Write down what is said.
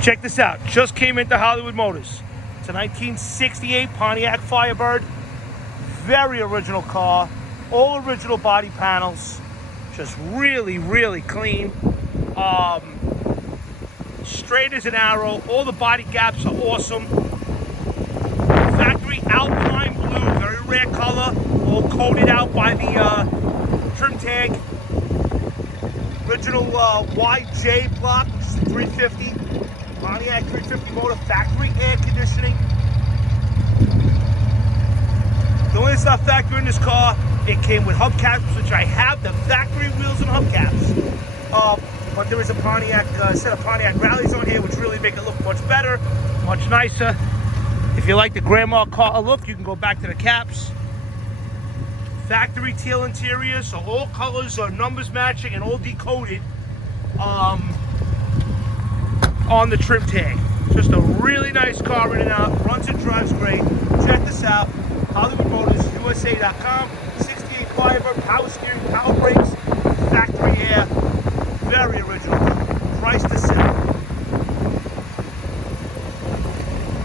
Check this out. Just came into Hollywood Motors. It's a 1968 Pontiac Firebird. Very original car. All original body panels. Just really, really clean. Straight as an arrow. All the body gaps are awesome. Factory ALPINE blue. Very rare color. All coated out by the trim tag. Original YJ block, which is the 350. Pontiac 350 motor, factory air conditioning. The only stuff factory in this car, it came with hubcaps, which I have, the factory wheels and hubcaps. But there is a Pontiac, set of Pontiac rallies on here, which really make it look much better, much nicer. If you like the grandma car look, you can go back to the caps. Factory teal interior, so all colors are numbers matching and all decoded on the trim tag. Just a really nice car in and out, runs and drives great. Check this out, Hollywood Motors, USA.com, 68 Firebird, power steering, power brakes, factory air, very original. Price to sell.